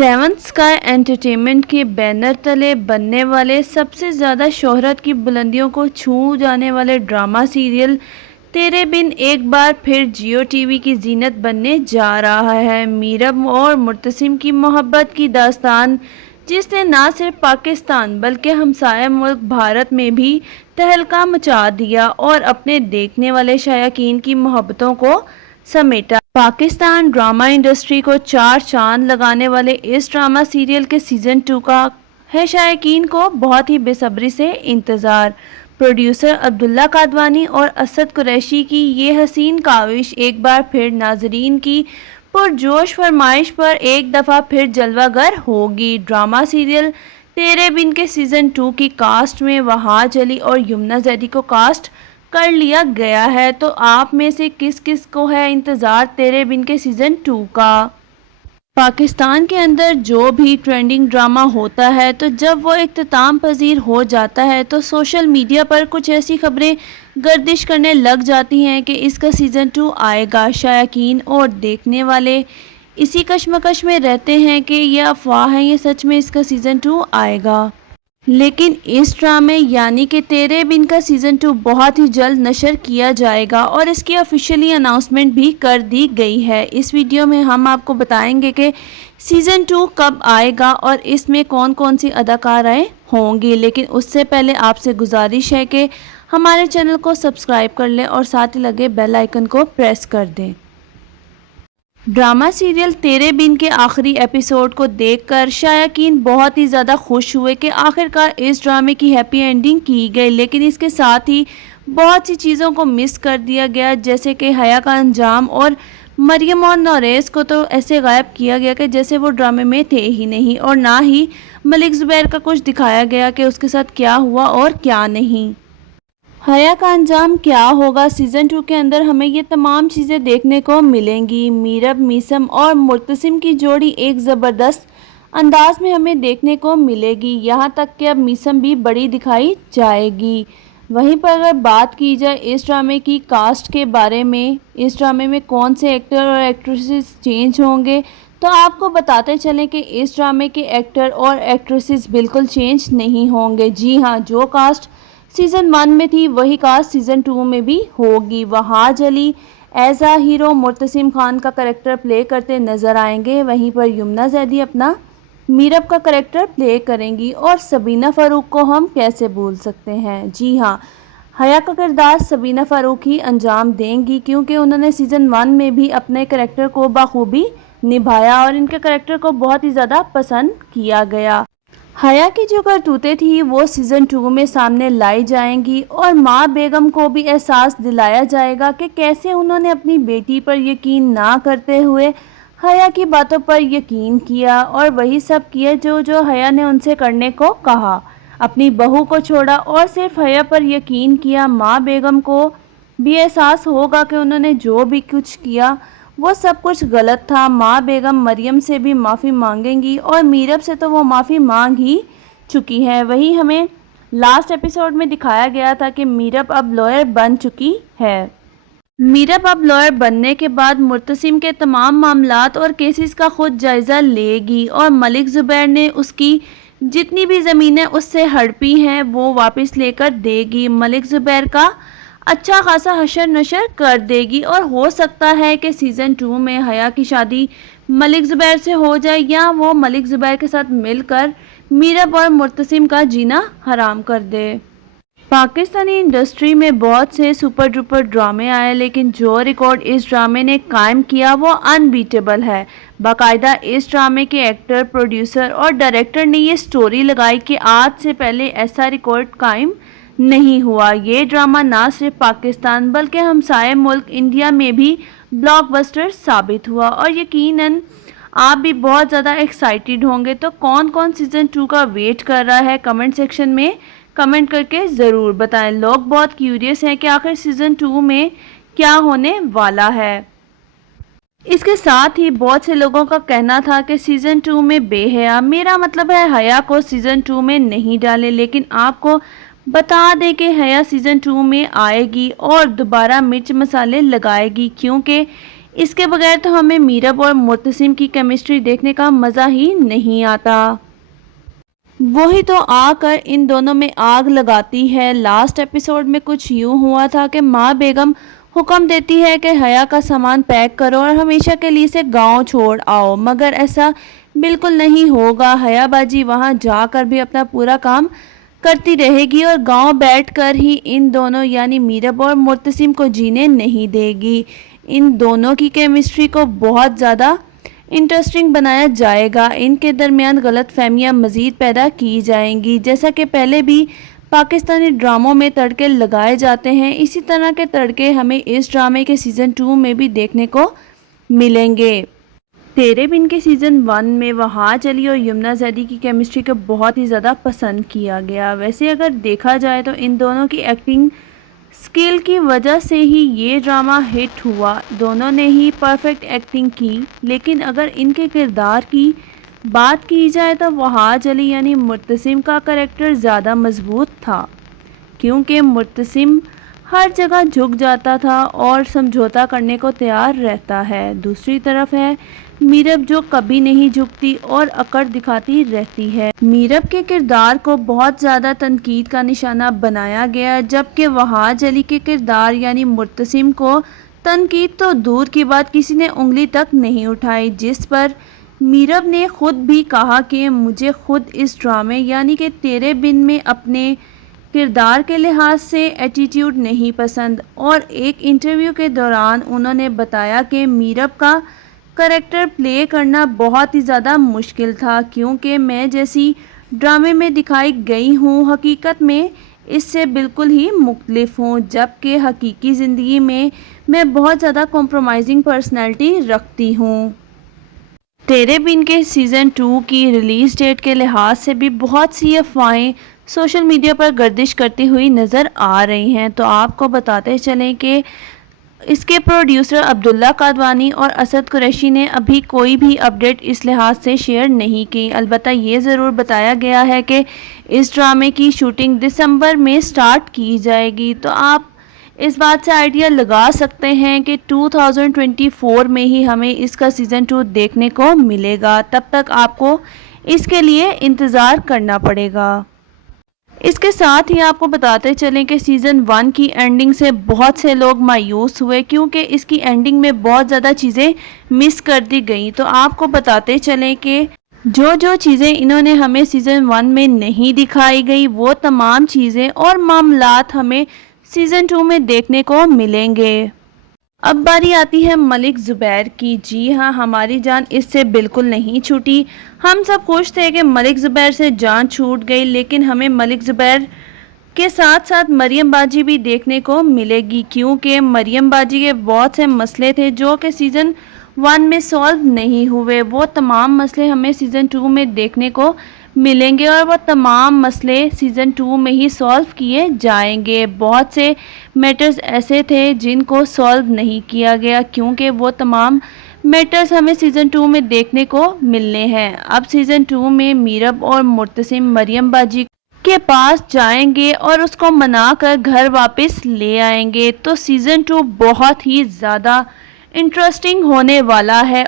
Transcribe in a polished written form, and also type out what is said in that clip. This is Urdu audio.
سیون اسکائی انٹرٹینمنٹ کے بینر تلے بننے والے سب سے زیادہ شہرت کی بلندیوں کو چھو جانے والے ڈرامہ سیریل تیرے بن ایک بار پھر جیو ٹی وی کی زینت بننے جا رہا ہے۔ میرب اور مرتسم کی محبت کی داستان، جس نے نہ صرف پاکستان بلکہ ہمسایہ ملک بھارت میں بھی تہلکہ مچا دیا اور اپنے دیکھنے والے شائقین کی محبتوں کو سمیٹا۔ پاکستان ڈرامہ انڈسٹری کو چار چاند لگانے والے اس ڈرامہ سیریل کے سیزن 2 کا ہے شائقین کو بہت ہی بے صبری سے انتظار۔ پروڈیوسر عبداللہ قادوانی اور اسد قریشی کی یہ حسین کاوش ایک بار پھر ناظرین کی پرجوش فرمائش پر ایک دفعہ پھر جلوہ گر ہوگی۔ ڈرامہ سیریل تیرے بن کے سیزن 2 کی کاسٹ میں وہاج علی اور یمنا زیدی کو کاسٹ کر لیا گیا ہے، تو آپ میں سے کس کس کو ہے انتظار تیرے بن کے سیزن 2 کا؟ پاکستان کے اندر جو بھی ٹرینڈنگ ڈرامہ ہوتا ہے تو جب وہ اختتام پذیر ہو جاتا ہے تو سوشل میڈیا پر کچھ ایسی خبریں گردش کرنے لگ جاتی ہیں کہ اس کا سیزن 2 آئے گا۔ شائقین اور دیکھنے والے اسی کشمکش میں رہتے ہیں کہ یہ افواہ ہے یا سچ میں اس کا سیزن 2 آئے گا۔ لیکن اس ڈرامے یعنی کہ تیرے بن کا سیزن 2 بہت ہی جلد نشر کیا جائے گا اور اس کی آفیشیلی اناؤنسمنٹ بھی کر دی گئی ہے۔ اس ویڈیو میں ہم آپ کو بتائیں گے کہ سیزن 2 کب آئے گا اور اس میں کون کون سی اداکارائیں ہوں گی، لیکن اس سے پہلے آپ سے گزارش ہے کہ ہمارے چینل کو سبسکرائب کر لیں اور ساتھ ہی لگے بیل آئیکن کو پریس کر دیں۔ ڈرامہ سیریل تیرے بن کے آخری ایپیسوڈ کو دیکھ کر شائقین بہت ہی زیادہ خوش ہوئے کہ آخرکار اس ڈرامے کی ہیپی اینڈنگ کی گئی، لیکن اس کے ساتھ ہی بہت سی چیزوں کو مس کر دیا گیا، جیسے کہ حیا کا انجام اور مریم اور نوریز کو تو ایسے غائب کیا گیا کہ جیسے وہ ڈرامے میں تھے ہی نہیں، اور نہ ہی ملک زبیر کا کچھ دکھایا گیا کہ اس کے ساتھ کیا ہوا اور کیا نہیں۔ حیا کا انجام کیا ہوگا؟ سیزن 2 کے اندر ہمیں یہ تمام چیزیں دیکھنے کو ملیں گی۔ میرب، میثم اور مرتسم کی جوڑی ایک زبردست انداز میں ہمیں دیکھنے کو ملے گی، یہاں تک کہ اب میثم بھی بڑی دکھائی جائے گی۔ وہیں پر اگر بات کی جائے اس ڈرامے کی کاسٹ کے بارے میں، اس ڈرامے میں کون سے ایکٹر اور ایکٹریسز چینج ہوں گے، تو آپ کو بتاتے چلیں کہ اس ڈرامے کے ایکٹر اور ایکٹریسز بالکل چینج نہیں ہوں گے۔ جی ہاں، جو کاسٹ سیزن 1 میں تھی وہی کاسٹ سیزن 2 میں بھی ہوگی۔ وہاج علی ایز اے ہیرو مرتسم خان کا کریکٹر پلے کرتے نظر آئیں گے، وہیں پر یمنا زیدی اپنا میرب کا کریکٹر پلے کریں گی، اور سبینہ فاروق کو ہم کیسے بھول سکتے ہیں۔ جی ہاں، حیا کا کردار سبینہ فاروق ہی انجام دیں گی، کیونکہ انہوں نے سیزن 1 میں بھی اپنے کریکٹر کو بخوبی نبھایا اور ان کے کریکٹر کو بہت ہی زیادہ پسند کیا گیا۔ حیا کی جو کرتوتیں تھیں وہ سیزن 2 میں سامنے لائی جائیں گی، اور ماں بیگم کو بھی احساس دلایا جائے گا کہ کیسے انہوں نے اپنی بیٹی پر یقین نہ کرتے ہوئے حیا کی باتوں پر یقین کیا، اور وہی سب کیا جو حیا نے ان سے کرنے کو کہا۔ اپنی بہو کو چھوڑا اور صرف حیا پر یقین کیا۔ ماں بیگم کو بھی احساس ہوگا کہ انہوں نے جو بھی کچھ کیا وہ سب کچھ غلط تھا۔ ماں بیگم مریم سے بھی معافی مانگیں گی، اور میرب سے تو وہ معافی مانگ ہی چکی ہے۔ وہی ہمیں لاسٹ ایپیسوڈ میں دکھایا گیا تھا کہ میرب اب لائر بن چکی ہے۔ میرب اب لائر بننے کے بعد مرتسم کے تمام معاملات اور کیسز کا خود جائزہ لے گی، اور ملک زبیر نے اس کی جتنی بھی زمینیں اس سے ہڑپی ہیں وہ واپس لے کر دے گی۔ ملک زبیر کا اچھا خاصا حشر نشر کر دے گی، اور ہو سکتا ہے کہ سیزن 2 میں حیا کی شادی ملک زبیر سے ہو جائے، یا وہ ملک زبیر کے ساتھ مل کر میرب اور مرتسم کا جینا حرام کر دے۔ پاکستانی انڈسٹری میں بہت سے سپر ڈوپر ڈرامے آئے، لیکن جو ریکارڈ اس ڈرامے نے قائم کیا وہ انبیٹیبل ہے۔ باقاعدہ اس ڈرامے کے ایکٹر، پروڈیوسر اور ڈائریکٹر نے یہ سٹوری لگائی کہ آج سے پہلے ایسا ریکارڈ قائم نہیں ہوا۔ یہ ڈرامہ نہ صرف پاکستان بلکہ ہمسائے ملک انڈیا میں بھی بلاک بسٹر ثابت ہوا، اور یقیناً آپ بھی بہت زیادہ ایکسائٹیڈ ہوں گے۔ تو کون کون سیزن 2 کا ویٹ کر رہا ہے، کمنٹ سیکشن میں کمنٹ کر کے ضرور بتائیں۔ لوگ بہت کیوریس ہیں کہ آخر سیزن 2 میں کیا ہونے والا ہے۔ اس کے ساتھ ہی بہت سے لوگوں کا کہنا تھا کہ سیزن 2 میں بے حیا، میرا مطلب ہے حیا کو سیزن 2 میں نہیں ڈالے، لیکن آپ کو بتا دیں کہ حیا سیزن 2 میں آئے گی اور دوبارہ مرچ مسالے لگائے گی، کیونکہ اس کے بغیر تو ہمیں میرب اور مرتسم کی کیمسٹری دیکھنے کا مزہ ہی نہیں آتا۔ وہی تو آ کر ان دونوں میں آگ لگاتی ہے۔ لاسٹ ایپیسوڈ میں کچھ یوں ہوا تھا کہ ماں بیگم حکم دیتی ہے کہ حیا کا سامان پیک کرو اور ہمیشہ کے لیے اسے گاؤں چھوڑ آؤ، مگر ایسا بالکل نہیں ہوگا۔ حیا باجی وہاں جا کر بھی اپنا پورا کام کرتی رہے گی اور گاؤں بیٹھ کر ہی ان دونوں یعنی میرب اور مرتسم کو جینے نہیں دے گی۔ ان دونوں کی کیمسٹری کو بہت زیادہ انٹرسٹنگ بنایا جائے گا۔ ان کے درمیان غلط فہمیاں مزید پیدا کی جائیں گی۔ جیسا کہ پہلے بھی پاکستانی ڈراموں میں تڑکے لگائے جاتے ہیں، اسی طرح کے تڑکے ہمیں اس ڈرامے کے سیزن 2 میں بھی دیکھنے کو ملیں گے۔ تیرے بن کے سیزن 1 میں وہاج علی اور یمنا زیدی کی کیمسٹری کو بہت ہی زیادہ پسند کیا گیا۔ ویسے اگر دیکھا جائے تو ان دونوں کی ایکٹنگ سکل کی وجہ سے ہی یہ ڈرامہ ہٹ ہوا۔ دونوں نے ہی پرفیکٹ ایکٹنگ کی، لیکن اگر ان کے کردار کی بات کی جائے تو وہاج علی یعنی مرتسم کا کریکٹر زیادہ مضبوط تھا، کیونکہ مرتسم ہر جگہ جھک جاتا تھا اور سمجھوتا کرنے کو تیار رہتا ہے۔ دوسری طرف ہے میرب جو کبھی نہیں جھکتی اور اکڑ دکھاتی رہتی ہے۔ میرب کے کردار کو بہت زیادہ تنقید کا نشانہ بنایا گیا، جبکہ وہاج علی کے کردار یعنی مرتسم کو تنقید تو دور کی بات کسی نے انگلی تک نہیں اٹھائی، جس پر میرب نے خود بھی کہا کہ مجھے خود اس ڈرامے یعنی کہ تیرے بن میں اپنے کردار کے لحاظ سے ایٹیٹیوڈ نہیں پسند، اور ایک انٹرویو کے دوران انہوں نے بتایا کہ میرب کا کریکٹر پلے کرنا بہت ہی زیادہ مشکل تھا، کیونکہ میں جیسی ڈرامے میں دکھائی گئی ہوں حقیقت میں اس سے بالکل ہی مختلف ہوں، جبکہ حقیقی زندگی میں بہت زیادہ کمپرومائزنگ پرسنالٹی رکھتی ہوں۔ تیرے بن کے سیزن 2 کی ریلیز ڈیٹ کے لحاظ سے بھی بہت سی افواہیں سوشل میڈیا پر گردش کرتی ہوئی نظر آ رہی ہیں، تو آپ کو بتاتے چلیں کہ اس کے پروڈیوسر عبداللہ قادوانی اور اسد قریشی نے ابھی کوئی بھی اپڈیٹ اس لحاظ سے شیئر نہیں کی۔ البتہ یہ ضرور بتایا گیا ہے کہ اس ڈرامے کی شوٹنگ دسمبر میں سٹارٹ کی جائے گی، تو آپ اس بات سے آئیڈیا لگا سکتے ہیں کہ 2024 میں ہی ہمیں اس کا سیزن 2 دیکھنے کو ملے گا۔ تب تک آپ کو اس کے لیے انتظار کرنا پڑے گا۔ اس کے ساتھ ہی آپ کو بتاتے چلیں کہ سیزن 1 کی اینڈنگ سے بہت سے لوگ مایوس ہوئے، کیونکہ اس کی اینڈنگ میں بہت زیادہ چیزیں مس کر دی گئیں۔ تو آپ کو بتاتے چلیں کہ جو چیزیں انہوں نے ہمیں سیزن 1 میں نہیں دکھائی گئی، وہ تمام چیزیں اور معاملات ہمیں سیزن 2 میں دیکھنے کو ملیں گے۔ اب باری آتی ہے ملک زبیر کی۔ جی ہاں، ہماری جان اس سے بالکل نہیں چھوٹی۔ ہم سب خوش تھے کہ ملک زبیر سے جان چھوٹ گئی، لیکن ہمیں ملک زبیر کے ساتھ ساتھ مریم باجی بھی دیکھنے کو ملے گی، کیونکہ مریم باجی کے بہت سے مسئلے تھے جو کہ سیزن 1 میں سالو نہیں ہوئے۔ وہ تمام مسئلے ہمیں سیزن 2 میں دیکھنے کو ملیں گے اور وہ تمام مسئلے سیزن 2 میں ہی سالو کیے جائیں گے۔ بہت سے میٹرز ایسے تھے جن کو سالو نہیں کیا گیا، کیونکہ وہ تمام میٹرز ہمیں سیزن 2 میں دیکھنے کو ملنے ہیں۔ اب سیزن 2 میں میرب اور مرتسم مریم باجی کے پاس جائیں گے اور اس کو منا کر گھر واپس لے آئیں گے، تو سیزن 2 بہت ہی زیادہ انٹرسٹنگ ہونے والا ہے۔